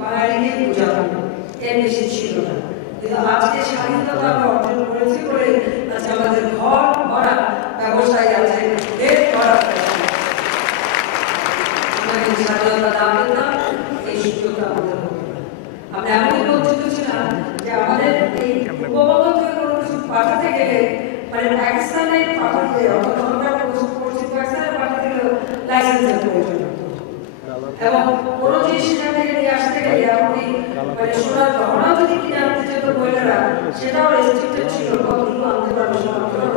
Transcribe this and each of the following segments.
বাঙালিকে বোঝানো এর বেশি ছিল না। কিন্তু আজকে স্বাধীনতা আমরা অর্জন করেছি বলে আজকে আমাদের ঘর ভরা ব্যবসায় আছে, দেশ ভরা স্বাধীনতা না পেতাম, এই সুযোগটা আমাদের হতো। আমরা এমনই বঞ্চিত ছিলাম যে আমাদের এই উপবঙ্গ থেকে কোনো কিছু পাঠাতে গেলে মানে পাকিস্তানে পাঠাতে অর্থাৎ আমরা করছি পাকিস্তানে পাঠাতে গেলেও লাইসেন্সের প্রয়োজন হতো এবং কোনো জিনিস সেখান থেকে নিয়ে আসতে গেলে এমনই মানে সোনার গহনা যদি কিনে আনতে যেত মহিলারা সেটাও রেস্ট্রিক্টেড ছিল, কতটুকু আনতে পারবে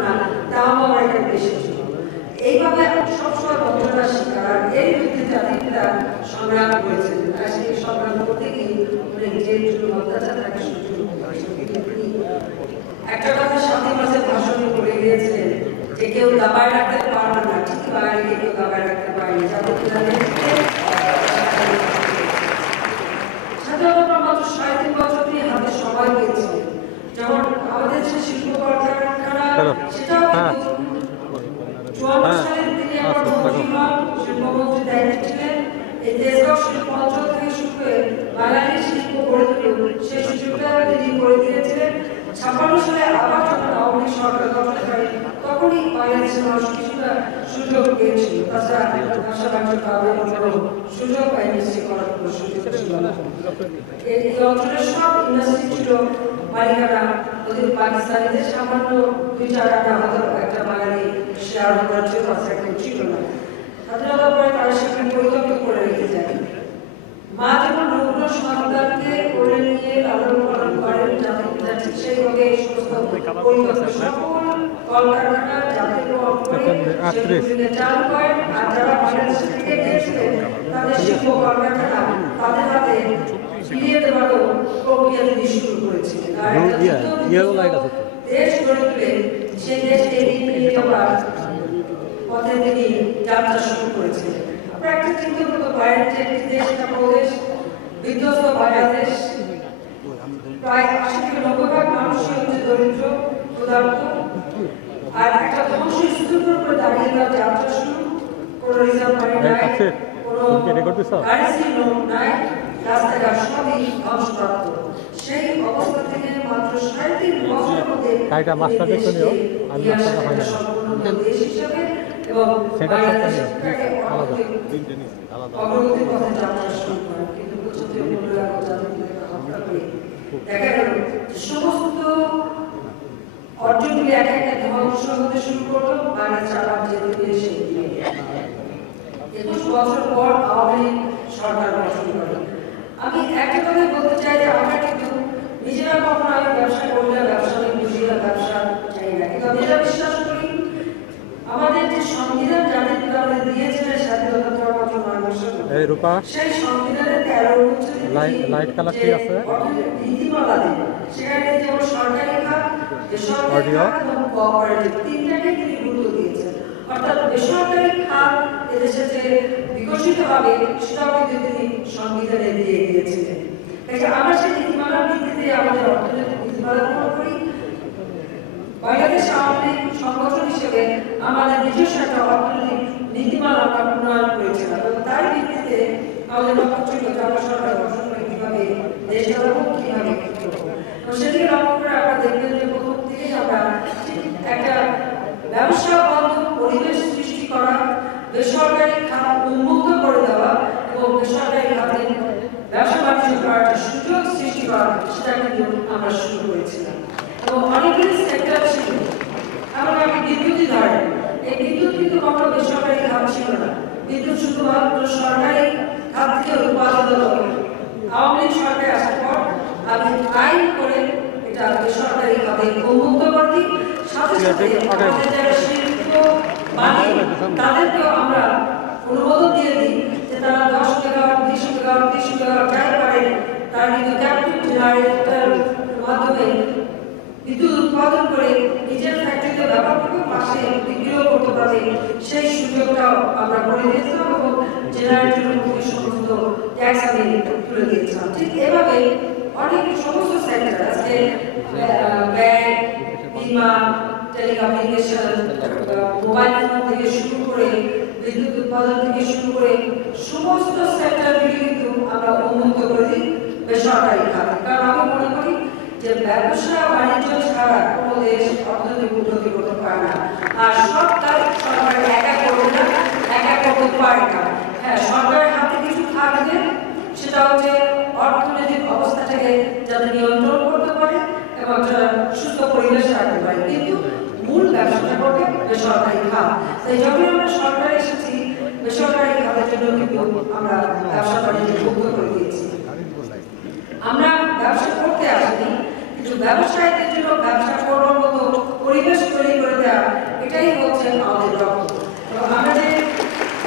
না, দামও অনেক বেশি ছিল। এইভাবে সবসময় বঞ্চনার শিকার, আর এর বিরুদ্ধে জাতিরা সংগ্রাম করেছেন। আর সেই সংগ্রাম করতে গিয়ে নিজের জন্য অত্যাচার তাকে সহ্য একটা কথা স্বামী মাসে ভাষণে বলে গিয়েছিলেন যে কেউ দাবায় রাখতে পারবে না, ঠিক বাঙালিকে কেউ দাবায় রাখতে পারেনি। স্বাধীনতা মাত্র 3.5 বছর দিয়ে হাতে সময় পেয়েছে। যেমন আমাদের যে শিল্প কলকারখানা সেটাও কিন্তু 54 সালের দিকে আমার শিল্পমন্ত্রী দায়িত্ব ছিলেন। এই দেশীয় শিল্প অঞ্চল থেকে শুরু করে বাঙালি শিল্প গড়ে তুলে সেই সুযোগটা তিনি করে দিয়েছিলেন। 56 সালে আবার যখন আওয়ামী লীগ সরকার গঠন করে তখনই বাংলাদেশের মানুষ কিছুটা সুযোগ পেয়েছিল। তাছাড়া ব্যবসা বাণিজ্য করার কোনো সুযোগ পায়নি, সে করার কোনো সুযোগ ছিল না। এই অঞ্চলের সব ইন্ডাস্ট্রি ছিল মালিকানা ওদের পাকিস্তানিদের, সামান্য 2-4 টাকা হয়তো একটা বাঙালি শেয়ার করার জন্য কেউ ছিল না। স্বাধীনতার পরে তারা সেখানে পরিত্যক্ত করে রেখে যায়। মা যেমন রুগ্ন সন্তানকে করে নিয়ে লালন পালন করেন, জাতির ঠিক সেইভাবে এই সমস্ত পরিত্যক্ত সকল কলকারখানা জাতির সেগুলিকে চালু করেন। আর যারা বাংলাদেশ থেকে গিয়েছিলেন তাদের শিল্প কলকারখানা তাদের হাতে ফিরিয়ে দেওয়ারও প্রক্রিয়া তিনি শুরু করেছিলেন। আর দেশ গড়ে তুলে সেই দেশকে এগিয়ে যাওয়ার পথে তিনি যাত্রা শুরু করেছিলেন। আমরা একটা চিন্তা করতে পারেন যে একটি দেশ, একটা প্রদেশ, বিধ্বস্ত বাংলাদেশ, প্রায় 80-90% মানুষই হচ্ছে দরিদ্র ক্ষুধার্ত, আর একটা ধ্বংস স্তূপের উপরে দাঁড়িয়ে তার যাত্রা শুরু। কোনো রিজার্ভ পানি নাই, কোনো কারেন্সি নোট নাই, রাস্তাঘাট সবই ধ্বংসপ্রাপ্ত। সেই অবস্থা থেকে মাত্র 3.5 বছরের মধ্যে দেশ হিসাবে এবং অগ্রগতির পথে যাত্রা শুরু করেন। কিন্তু দেখা গেল সমস্ত অর্জনগুলি এক একটা ধ্বংস হতে শুরু করলো। বাংলাদেশ আবার যেতে সেই 21 বছর পর আওয়ামী লীগ সরকার গঠন করে। আমি একটা কথাই বলতে চাই যে আমরা কিন্তু নিজেরা কখনো আমি ব্যবসা করি না, ব্যবসা আমি বুঝি না, ব্যবসা চাই না, কিন্তু আমি এটা বিশ্বাস করি আমাদের যে সংবিধান জাতির পিতা আমাদের দিয়েছিলেন স্বাধীনতা পাওয়ার মাত্র 9 বছর, সেই সংবিধানের 13 অনুচ্ছেদ নীতিমালা দেন। সেখানে যেমন সরকারি খাত, বেসরকারি খাত এবং কোঅপারেটিভ তিনটাকে তিনি গুরুত্ব দিয়েছেন। অর্থাৎ বেসরকারি খাত এদেশে যে বিকশিত হবে সেটাও কিন্তু তিনি সংবিধানে দিয়ে দিয়েছিলেন। আমরা সেই নীতিমালার ভিত্তিতে আমাদের অর্থনৈতিক নীতিমালা গ্রহণ করি। বাংলাদেশ আওয়ামী লীগ সংগঠন হিসেবে আমাদের নিজস্ব একটা অর্থনৈতিক নীতিমালা আমরা প্রণয়ন করেছিলাম এবং তার ভিত্তিতে আমাদের লক্ষ্য ছিল যে আমরা সরকার গঠন করে কীভাবে দেশ চালাবো, কীভাবে সেদিকে লক্ষ্য করে আমরা দেখবেন যে প্রথম থেকেই আমরা একটা ব্যবসা বান্ধব পরিবেশ সৃষ্টি করা, বেসরকারি খাত উন্মুক্ত করে দেওয়া এবং বেসরকারি খাতে ব্যবসা বাণিজ্য করার একটা সুযোগ সৃষ্টি করা, সেটা কিন্তু আমরা শুরু করেছিলাম। এবং অনেকগুলি সেক্টর ছিল, এমন আমি বিদ্যুৎই ধরেন, এই বিদ্যুৎ কিন্তু কখনো বেসরকারি খাত ছিল না। বিদ্যুৎ শুধুমাত্র সরকারি খাত থেকে উৎপাদিত হতো। আওয়ামী লীগ সরকার আসার পর আমি আইন করে এটা বেসরকারি খাতে উন্মুক্ত করে দিই। সাথে সাথে আমাদের যারা শিল্প মালিক তাদেরকেও আমরা অনুমোদন দিয়ে দিই যে তারা 10 মেগাওয়াট, 20 মেগাওয়াট, 30 মেগাওয়াট যাই পারেন তারা কিন্তু ক্যাপ্টিভ জেনারেটরের মাধ্যমে বিদ্যুৎ উৎপাদন করে নিজের ফ্যাক্টরিতে ব্যবহার করবে, পাশে বিক্রিও করতে পারবে। সেই সুযোগটাও আমরা করে দিয়েছিলাম এবং জেনারেটরের মধ্যে সমস্ত ট্যাক্স আমি তুলে দিয়েছিলাম। ঠিক এভাবে অনেক সমস্ত সেক্টর আজকে ব্যাংক, বিমা, টেলিকমিউনিকেশন, মোবাইল ফোন থেকে শুরু করে বিদ্যুৎ উৎপাদন থেকে শুরু করে সমস্ত সেক্টরগুলি কিন্তু আমরা উন্মুক্ত করে দিই। বেসরকারি খাতে। কারণ আমি মনে করি যে ব্যবসা বাণিজ্য ছাড়া কোনো দেশ অর্থনৈতিক উন্নতি করতে পারে না। আর সব কাজ সরকার একা করবে না, একা করতে পারে না। হ্যাঁ, সরকারের হাতে কিছু থাকবে, সেটা হচ্ছে অর্থনৈতিক অবস্থাটাকে যাতে নিয়ন্ত্রণ করতে পারে এবং একটা সুস্থ পরিবেশ রাখতে পারে, কিন্তু মূল ব্যবসাটা করবে বেসরকারি খাত। তাই যখন আমরা সরকারে এসেছি, বেসরকারি খাতের জন্য কিন্তু আমরা ব্যবসা বাণিজ্য মুক্ত করে দিয়েছি। আমরা ব্যবসা করতে আসিনি, কিন্তু ব্যবসায়ীদের জন্য ব্যবসা করার মতো পরিবেশ তৈরি করে দেওয়া, এটাই হচ্ছে আমাদের লক্ষ্য। আমরা যে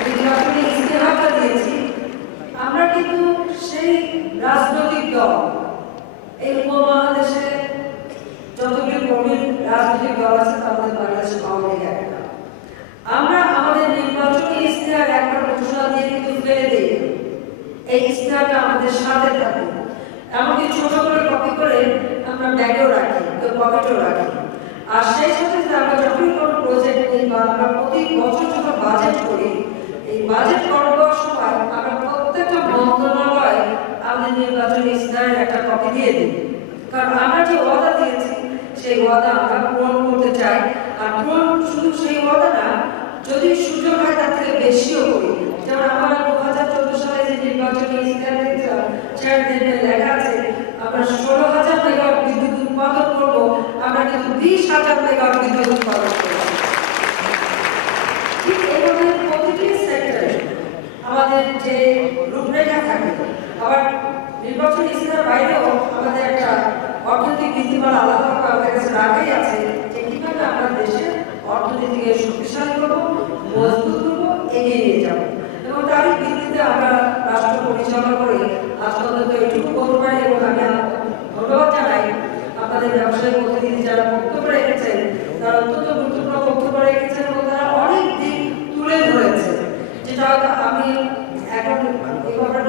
নির্বাচনী ইস্তেহারটা দিয়েছি, আমরা কিন্তু সেই রাজনৈতিক দল, এই উপমহাদেশে যতগুলি প্রবীণ রাজনৈতিক দল আছে তার মধ্যে বাংলাদেশ আওয়ামী লীগ একটা, আমরা আমাদের নির্বাচনী ইস্তেহার একবার ঘোষণা দিয়ে কিন্তু ফেলে দিই। এই ইস্তেহারটা আমাদের সাথে থাকে, এমনকি ছোট করে কপি করে আমরা ব্যাগেও রাখি, পকেটেও রাখি। আর সেই সাথে আমরা যখনই কোনো প্রজেক্ট নিই বা আমরা প্রতি বছর যখন বাজেট করি, এই বাজেট করবার সময় আমরা প্রত্যেকটা মন্ত্রণালয় আমাদের নির্বাচনী ইস্তেহারের একটা কপি দিয়ে দিই। কারণ আমরা যে ওয়াদা দিয়েছি সেই ওয়াদা আমরা পূরণ করতে চাই। আর পূরণ শুধু সেই ওয়াদা না, যদি সুযোগ হয় তার থেকে বেশিও করি। যেমন আমরা 2014 সালে যে নির্বাচনী ইস্তেহার লেখা আছে আমরা 16,000 মেগাওয়াট বিদ্যুৎ উৎপাদন করবো, আমরা কিন্তু 20,000 মেগাওয়াট বিদ্যুৎ উৎপাদন করবো। ঠিক এইভাবে প্রতিটি সেক্টরে আমাদের যে রূপরেখা থাকে। আবার নির্বাচনী ইস্তেহার বাইরেও আমাদের একটা অর্থনৈতিক নীতিমালা আলাদাভাবে আমাদের কাছে রাখাই আছে, যে কিভাবে আমরা দেশের অর্থনীতিকে শক্তিশালী করবো, মজবুত করবো, এগিয়ে নিয়ে যাবো। এবং তারই ভিত্তিতে আমরা রাষ্ট্র পরিচালনা করে আজ পর্যন্ত এটুকু বলতে পারি। এবং আমি ধন্যবাদ জানাই আপনাদের ব্যবসায়ী প্রতিনিধি যারা বক্তব্য রেখেছেন, তারা অত্যন্ত গুরুত্বপূর্ণ বক্তব্য রেখেছেন এবং তারা অনেক দিক তুলে ধরেছে, যেটা আমি এখন এভাবে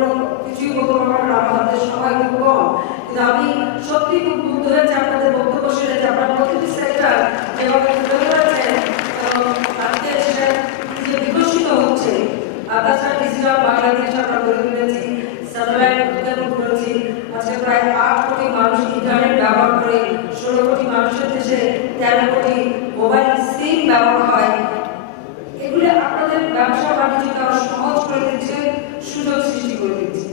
কিছুই বলতে পারবো না, আমাদের সময় খুব কম। কিন্তু আমি সত্যি খুব মুগ্ধ হয়েছে আপনাদের বক্তব্য শুনে, যে আপনার প্রতিটি সেক্টর যেভাবে তুলে ধরেছেন এবং আজকে সেটা যে বিকশিত হচ্ছে। তাছাড়া ডিজিটাল বাংলাদেশ আমরা গড়ে তুলেছি, স্যাটেলাইট উৎক্ষেপণ করেছি। আজকে প্রায় 8 কোটি মানুষ ইন্টারনেট ব্যবহার করে, 16 কোটি মানুষের দেশে 13 কোটি মোবাইল সিম ব্যবহার হয়। এগুলি আপনাদের ব্যবসা বাণিজ্যকে আরো সহজ করে দিচ্ছে, সুযোগ সৃষ্টি করে দিচ্ছে।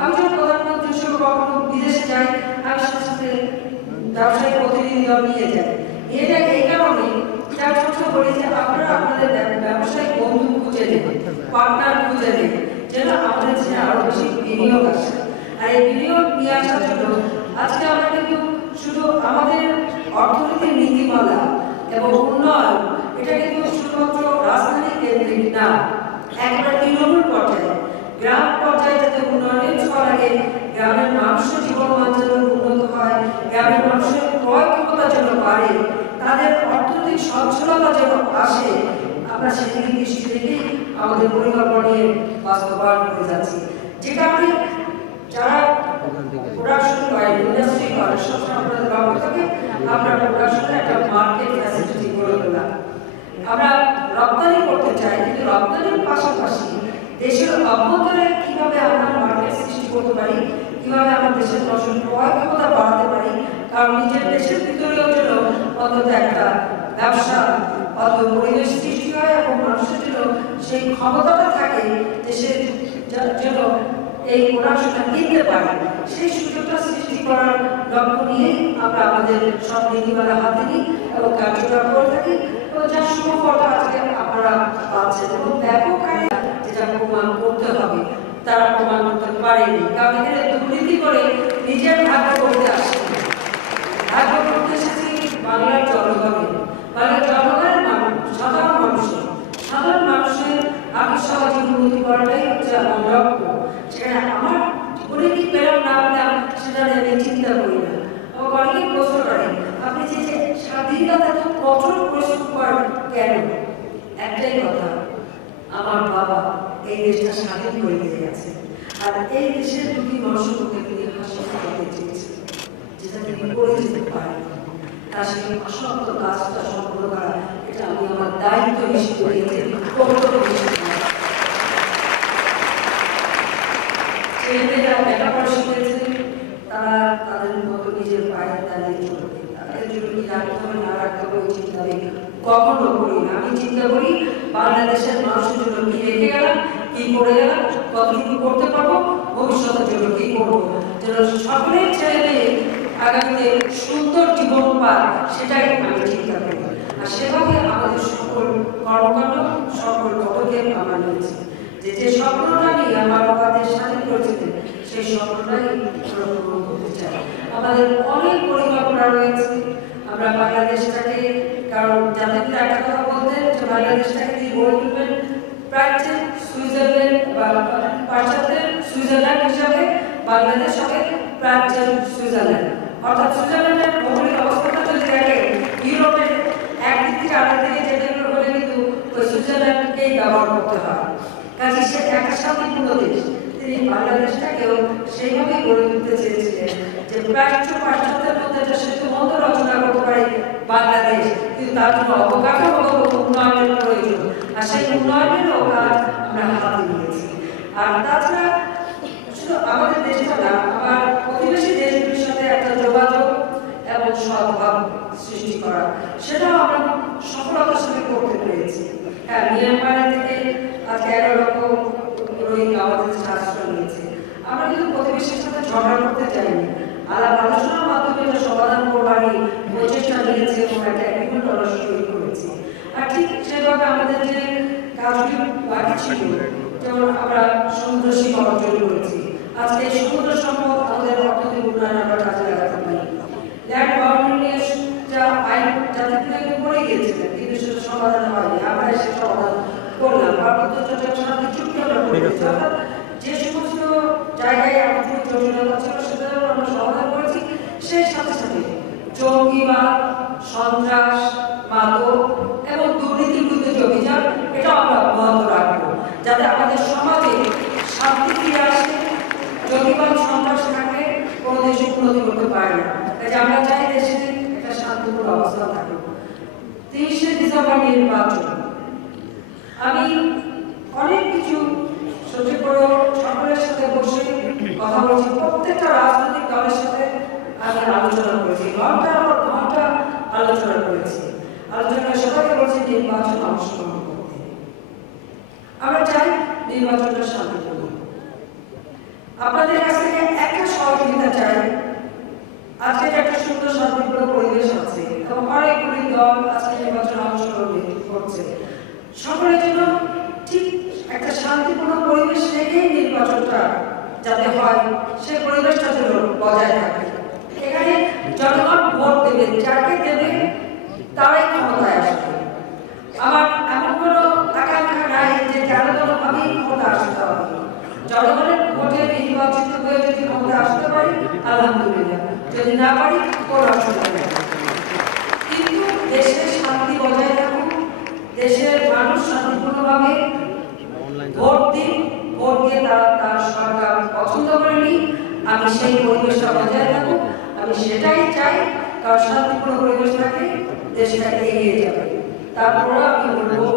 আমি যখন প্রধানমন্ত্রী হিসেবে কখনো বিদেশে যাই, আমি সাথে সাথে ব্যবসায়ী প্রতিনিধি দল নিয়ে যাই। এই কারণে যার সত্য বলি যে আপনারা আপনাদের ব্যবসায়িক বন্ধু খুঁজে নেবেন, পার্টনার খুঁজে নেবেন, যেন আমাদের দেশে আরো বেশি বিনিয়োগ আসে। আর এই বিনিয়োগ নিয়ে আসার জন্য আজকে আমরা কিন্তু শুধু আমাদের অর্থনীতির নীতিমালা এবং উন্নয়ন, এটা কিন্তু শুধুমাত্র রাজধানী কেন্দ্রিক না, একেবারে তৃণমূল পর্যায়ে, গ্রাম পর্যায়ে যাতে উন্নয়নের ছোঁয়া লাগে, গ্রামের মানুষের জীবনমান যেন উন্নত হয়, গ্রামের মানুষের ক্রয় ক্ষমতা যেন বাড়ে, তাদের অর্থনৈতিক সচ্ছলতা যেন আসে, আমরা সেদিকে দৃষ্টি রেখেই আমাদের পরিকল্পনা নিয়ে বাস্তবায়ন করে যাচ্ছি। যেটা আমি যারা প্রোডাকশন করে, ইন্ডাস্ট্রি করে, সবসময় আমাদের লক্ষ্য থাকে আমরা প্রোডাকশনে একটা মার্কেট ফ্যাসিলিটি গড়ে তোলা। আমরা রপ্তানি করতে চাই, কিন্তু রপ্তানির পাশাপাশি দেশের অভ্যন্তরে কিভাবে আমরা মার্কেট সৃষ্টি করতে পারি, কিভাবে আমরা দেশের ফসল ক্রয় ক্ষমতা বাড়াতে পারি। কারণ নিজের দেশের ভিতরেও যেন অন্তত একটা ব্যবসা অন্তত পরিবেশ সৃষ্টি হয় এবং মানুষের জন্য সেই ক্ষমতাটা থাকে দেশের জন্য এই প্রোডাকশনটা কিনতে পারে, সেই সুযোগটা সৃষ্টি করার লক্ষ্য নিয়েই আমরা আমাদের সব নীতিমালা হাতে নিই এবং কার্যকর করে থাকি। এবং যার সুফলটা আজকে আপনারা পাচ্ছেন এবং ব্যাপক হারে যেটা প্রমাণ করতে হবে, তারা প্রমাণ করতে পারেনি। কারণ এখানে দুর্নীতি করে নিজের ভাগ্য করতে আসে, ভাগ্য করতে এসেছি বাংলার জনগণের, বাংলার জনগণের সাধারণ মানুষের আগে সহজে উন্নতি করাটাই হচ্ছে আমার লক্ষ্য। সেখানে আমার জীবনে কি পেলাম না পেলাম সেটা আমি চিন্তা করি না। আমার অনেকে প্রশ্ন করে, আপনি যে স্বাধীনতা এত কঠোর পরিশ্রম করেন কেন? একটাই কথা, আমার বাবা এই দেশটা স্বাধীন করে দিয়ে গেছে, আর এই দেশের দুটি মানুষের মধ্যে তিনি হাসি করতে চেয়েছেন, যেটা তিনি করে যেতে পারেন। তার সেই অসংখ্য কাজটা সম্পূর্ণ করা, এটা আমি আমার দায়িত্ব হিসেবে নিয়েছি, কর্তব্য হিসেবে। ছেলেমেয়েরা লেখাপড়া শিখেছে, তাদের মতো নিজের পায়ে দাঁড়িয়ে চলবে। তাদের জন্য কি রাখতে হবে না রাখতে হবে ওই চিন্তা আমি কখনো করি না। আমি চিন্তা করি বাংলাদেশের মানুষের জন্য কি রেখে গেলাম, কি করে গেলাম, কতটুকু করতে পারবো, ভবিষ্যতের জন্য কি করবো, যেন সকলের ছেলে মেয়ে আগামীতে সুন্দর জীবন পায় সেটাই আমি চিন্তা করি। আর সেভাবে আমাদের সকল কর্মকাণ্ড সকল পদক্ষেপ আমরা নিয়েছি। যে স্বপ্নটা নিয়ে আমার বাবা দেশ স্বাধীন করেছিলেন সেই স্বপ্নটাই পূরণ করতে চাই। আমাদের অনেক পরিকল্পনা রয়েছে। আমরা বাংলাদেশটাকে, কারণ যাদের একটা কথা বলতেন যে বাংলাদেশটাকে তিনি গড়ে তুলবেন প্রাচ্যের সুইজারল্যান্ড বা পাশ্চাত্যের সুইজারল্যান্ড হিসাবে, বাংলাদেশ হবে প্রাচ্যের সুইজারল্যান্ড। অর্থাৎ সুইজারল্যান্ডের ভৌগোলিক অবস্থাটা যদি দেখে ইউরোপের একদিক থেকে আরেক দিকে যেতে হলে কিন্তু ওই সুইজারল্যান্ডকেই ব্যবহার করতে হয়। কাজে সে একটা শান্তিপূর্ণ দেশ। তিনি বাংলাদেশটাকেও সেইভাবেই গড়ে তুলতে চেয়েছিলেন যে প্রাচ্য পাশ্চাত্যের মধ্যে একটা সেতু বন্ধ রচনা করতে পারে বাংলাদেশ, কিন্তু তার জন্য অবকাঠামোগত উন্নয়নের প্রয়োজন। আর সেই উন্নয়নেরও কাজ আমরা হাতে নিয়েছি। আর তাছাড়া শুধু আমাদের দেশটা না, আমার প্রতিবেশী দেশগুলির সাথে একটা যোগাযোগ এবং সদ্ভাব সৃষ্টি করা, সেটাও আমরা সফলতার সাথে করতে পেরেছি। হ্যাঁ, মিয়ানমার থেকে আজকে 11 লক্ষ রোহিঙ্গা আমাদের দেশে আশ্রয় নিয়েছে। আমরা কিন্তু প্রতিবেশীর সাথে ঝগড়া করতে চাইনি, আলাপ আলোচনার মাধ্যমে এটা সমাধান করবারই প্রচেষ্টা নিয়েছে এবং একটা এগ্রিমেন্ট আমরা সই করেছি। আর ঠিক সেভাবে আমাদের যে কাজগুলি বাকি ছিল, যেমন আমরা সমুদ্র সীমা অর্জন করেছি। আজকে এই সমুদ্র সম্পদ আমাদের অর্থনৈতিক উন্নয়নে আমরা কাজে লাগাতে পারি। ল্যান্ড বাউন্ডারি নিয়ে যা আইন যাদের করে গিয়েছিলেন কিন্তু সেটা সমাধান হয়নি, আমরা এসে সমাধান করলাম। পার্বত্য চট্টগ্রাম শান্তি চুক্তি আমরা করেছি। অর্থাৎ যে সমস্ত জায়গায় আমাদের জটিলতা ছিল সেটাও আমরা সমাধান করেছি। সেই সাথে সাথে জঙ্গিবাদ, সন্ত্রাস, মাদক এবং দুর্নীতির বিরুদ্ধে অভিযান এটাও আমরা অব্যাহত রাখবো, যাতে আমাদের সমাজে শান্তি ফিরে আসে। জঙ্গিবাদ, সন্ত্রাস থাকলে কোনো দেশ উন্নতি করতে পারে না। কাজে আমরা চাই দেশে একটা শান্তিপূর্ণ অবস্থা থাকুক। 30শে ডিসেম্বর নির্বাচন, আমি অনেক কিছু সহ্য করে সকলের সাথে বসে কথা বলছি। প্রত্যেকটা রাজনৈতিক দলের সাথে আমি আলোচনা করেছি, ঘন্টার পর ঘন্টা আলোচনা করেছি। আলোচনায় সবাইকে বলছি নির্বাচন অংশগ্রহণ করতে। আমরা চাই নির্বাচনটা শান্তিপূর্ণ। আপনাদের কাছ থেকে একটা সহযোগিতা চাই। আজকে একটা সুন্দর শান্তিপূর্ণ পরিবেশ আছে এবং অনেকগুলি দল আজকে নির্বাচনে অংশগ্রহণ করছে। সকলের জন্য ঠিক একটা শান্তিপূর্ণ পরিবেশ রেখেই নির্বাচনটা যাতে হয়, সেই পরিবেশটা যেন বজায় থাকে। এখানে জনগণ ভোট দেবে, যাকে দেবে তারাই ক্ষমতায় আসবে। আমার এমন কোনো আকাঙ্ক্ষা নাই যে যারা ভাবেই ক্ষমতা আসতে হবে। জনগণের ভোটে নির্বাচিত হয়ে যদি ক্ষমতা আসতে পারি আলহামদুলিল্লাহ, যদি না পারি কোনো অসুবিধা নেই। কিন্তু দেশের শান্তি বজায় থাকুক, দেশের মানুষ শান্তিপূর্ণভাবে ভোট দিন, ভোট দিয়ে তারা তার সরকার পছন্দ করে নিন। আমি সেই পরিবেশটা বজায় থাকুক, আমি সেটাই চাই। কারণ শান্তিপূর্ণ পরিবেশ থাকলে দেশটা এগিয়ে যাবে। তারপরে আমি বলবো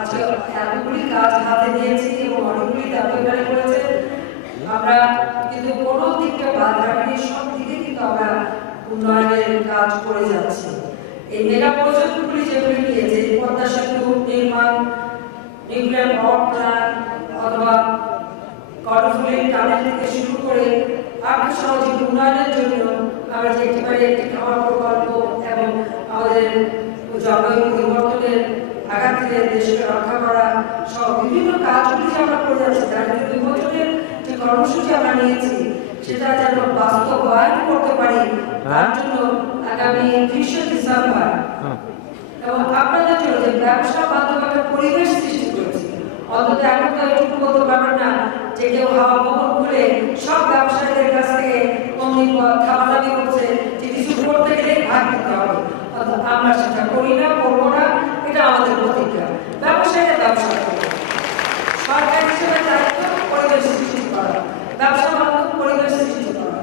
আজকে এতগুলি কাজ হাতে নিয়েছি এবং অনেকগুলি দাবিদারি করেছে। আমরা কিন্তু কোনো দিকটা বাদ রাখিনি, সব দিকে কিন্তু আমরা উন্নয়নের কাজ করে যাচ্ছি। এই মেগা প্রজেক্টগুলি যেগুলি নিয়েছে, পদ্মা সেতু নির্মাণ, নিউক্লিয়ার পাওয়ার প্ল্যান্ট অথবা কর্ণফুলী টানেল থেকে শুরু করে আর্থসামাজিক উন্নয়নের জন্য আমরা যে একেবারে একটি খাবার প্রকল্প এবং আমাদের জলবায়ু পরিবর্তনের আঘাত থেকে দেশকে রক্ষা করা সব বিভিন্ন কাজগুলি যে আমরা করে যাচ্ছি, তার 2 বছরের যে কর্মসূচি আমরা নিয়েছি সেটা যেন বাস্তবায়ন করতে পারি, তার জন্য আগামী 30শে ডিসেম্বর এবং আপনাদের জন্য যে ব্যবসা বান্ধব একটা পরিবেশ সৃষ্টি করেছি। অন্তত এখন তো এটুকু বলতে পারবেন না যে কেউ হাওয়া ভবন খুলে সব ব্যবসায়ীদের কাছ থেকে খাওয়া দাবি করছে যে কিছু করতে গেলে ভাগ দিতে হবে। আমরা সেটা করি না, করবো না, এটা আমাদের প্রতিজ্ঞা। ব্যবসায়ীরা ব্যবসা করবে, সরকার হিসেবে দায়িত্ব পরিবেশ সৃষ্টি করা, ব্যবসা বান্ধব পরিবেশ সৃষ্টি করা।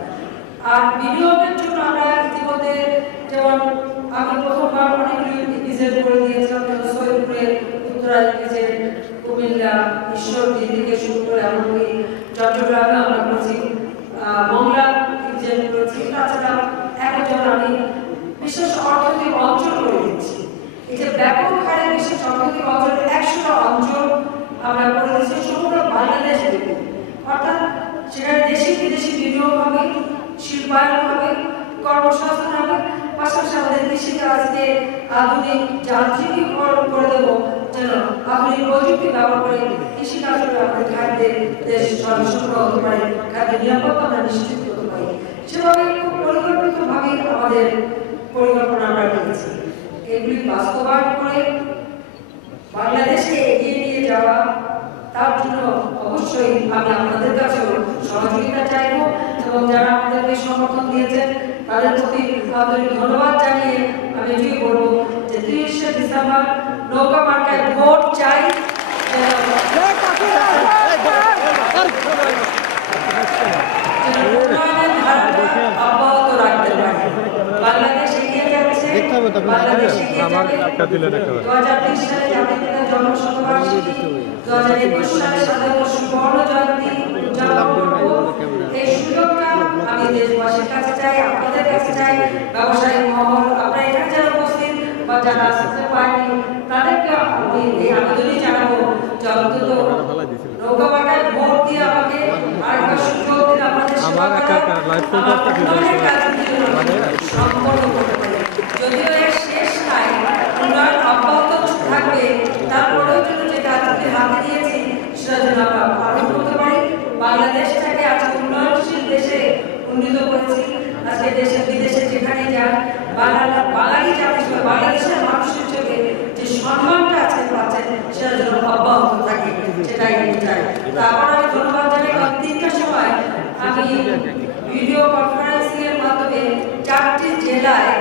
আর বিনিয়োগের জন্য আমরা ইতিমধ্যে যেমন আমি প্রথমবার অনেকগুলি ভিজিট করে দিয়েছিলাম, যেমন সৈয়দপুরে উত্তরাঞ্চলে, কুমিল্লা, ঈশ্বরদী থেকে শুরু করে এমনকি চট্টগ্রামে আমরা করেছি, মংলা ভিজিট করেছি। আমি বিশেষ অর্থনৈতিক অঞ্চল করে দিচ্ছি। এই যে ব্যাপক হারে বিশেষ অর্থনৈতিক অঞ্চল 100টা অঞ্চল আমরা করে দিচ্ছি সমগ্র বাংলাদেশ থেকে। অর্থাৎ সেখানে দেশি বিদেশি বিনিয়োগ হবে, শিল্পায়ন হবে, কর্মসংস্থান হবে, পাশাপাশি আমাদের কৃষিকাজকে আধুনিক যান্ত্রিকীকরণ করে দেবো, যেন আধুনিক প্রযুক্তি ব্যবহার করে কৃষিকাজ করে আমাদের খাদ্যের দেশ সরবরাহ হতে পারে, খাদ্যের নিরাপত্তা আমরা নিশ্চিত করতে পারি। সেভাবে খুব পরিকল্পিতভাবে আমাদের পরিকল্পনা আমরা করেছি। এগুলি বাস্তবায়ন করে বাংলাদেশকে এগিয়ে নিয়ে যাওয়া, তার জন্য অবশ্যই আমি আপনাদের কাছেও সহযোগিতা চাইব এবং যারা আমাদেরকে সমর্থন দিয়েছেন তাদের প্রতি আন্তরিক ধন্যবাদ জানিয়ে আমি এটুকুই বলবো যে 30শে ডিসেম্বর নৌকা মার্কায় ভোট চাই, অব্যাহত রাখতে পারে। বাংলাদেশ এগিয়ে যাচ্ছে, বাংলাদেশ এগিয়ে যাবে। 2030 সালে জাতির পিতার জন্মশতবার্ষিকী, 2021 সালে স্বাধীনতা সুবর্ণ জয়ন্তী উদযাপন করব। এই সুযোগটা আমি দেশবাসীর কাছে চাই, আপনাদের কাছে চাই, ব্যবসায়ী মহল, আপনারা এখানে যারা উপস্থিত বা যারা আসতে পারেনি তাদেরকে আমি এই আবেদনই জানাবো যে অন্তত নৌকা মার্কায় ভোট দিয়ে আমাকে আরেকবার সুযোগ দিন আপনাদের সেবা সম্পন্ন করতে পারে। যদিও এর শেষ নাই, উন্নয়ন অব্যাহত থাকবে, তারপরেও জন্য যে কাজগুলি হাতে নিয়েছি সেটা যেন আমরা পালন করতে পারি। বাংলাদেশটাকে আজকে উন্নয়নশীল দেশে উন্নীত করেছি। আজকে দেশে বিদেশে যেখানে যান বাঙালি জাতি হিসেবে বাংলাদেশের মানুষের চোখে যে সম্মানটা আজকে পাচ্ছেন সেটা যেন অব্যাহত থাকে, সেটাই আমি চাই। তারপর আমি ধন্যবাদ জানাই, কারণ 3টার সময় আমি ভিডিও কনফারেন্সিং এর মাধ্যমে 4টি জেলায়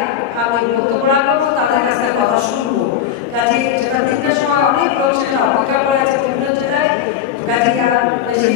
আমি বক্তব্য রাখবো, তাদের কাছে কথা শুনবো। কাজে সেটা 3টার সময় অনেক লোক সেটা অপেক্ষা করে আছে বিভিন্ন জেলায়। কাজে বেশি